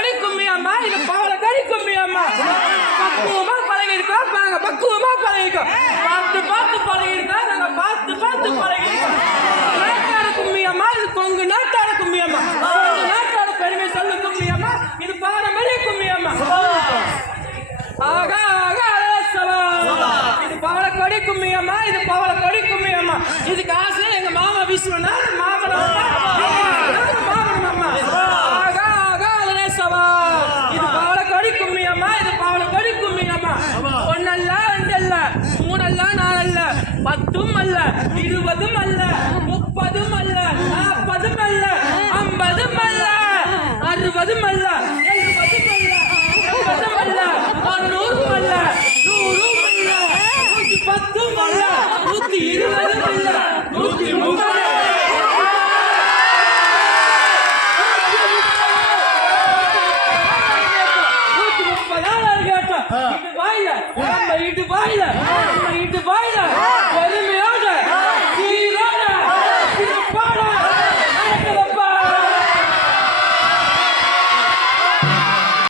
கொடி கும்மி அம்மா இது பவள கொடி கும்மி அம்மா. பக்குவமா பழகி இருக்கோம் நாங்க பக்குவமா பழகி இருக்கோம் பார்த்து பார்த்து பழகி இருக்கோம் நாங்க பார்த்து பார்த்து பழகி நாட்டாட கும்மி அம்மா இது கொங்கு நாட்டாட கும்மி அம்மா. கொங்கு நாட்டாட பெருமை சொல்லு கும்மி அம்மா. இது பாரம்பரிய கும்மி அம்மா. ஆகா ஆகா இது பவள கொடி கும்மி அம்மா இது பவள கொடி கும்மி அம்மா. இதுக்கு ஆசை எங்க மாமா விஸ்வநாத் பத்தும் அல்ல இருபதும் அல்ல முப்பதும் அல்ல நாற்பதும் அல்ல ஐம்பதும் அல்ல அறுபதும் அல்ல எழுபதும் அல்ல எண்பதும் அல்ல தொண்ணூறும் அல்ல நூறும் அல்ல நூத்தி பத்தும் அல்ல நூத்தி இருபதும் அல்ல நூத்தி முப்பது நூத்தி முப்பதாயிரம் கேட்டோம் இது வாயில வாயில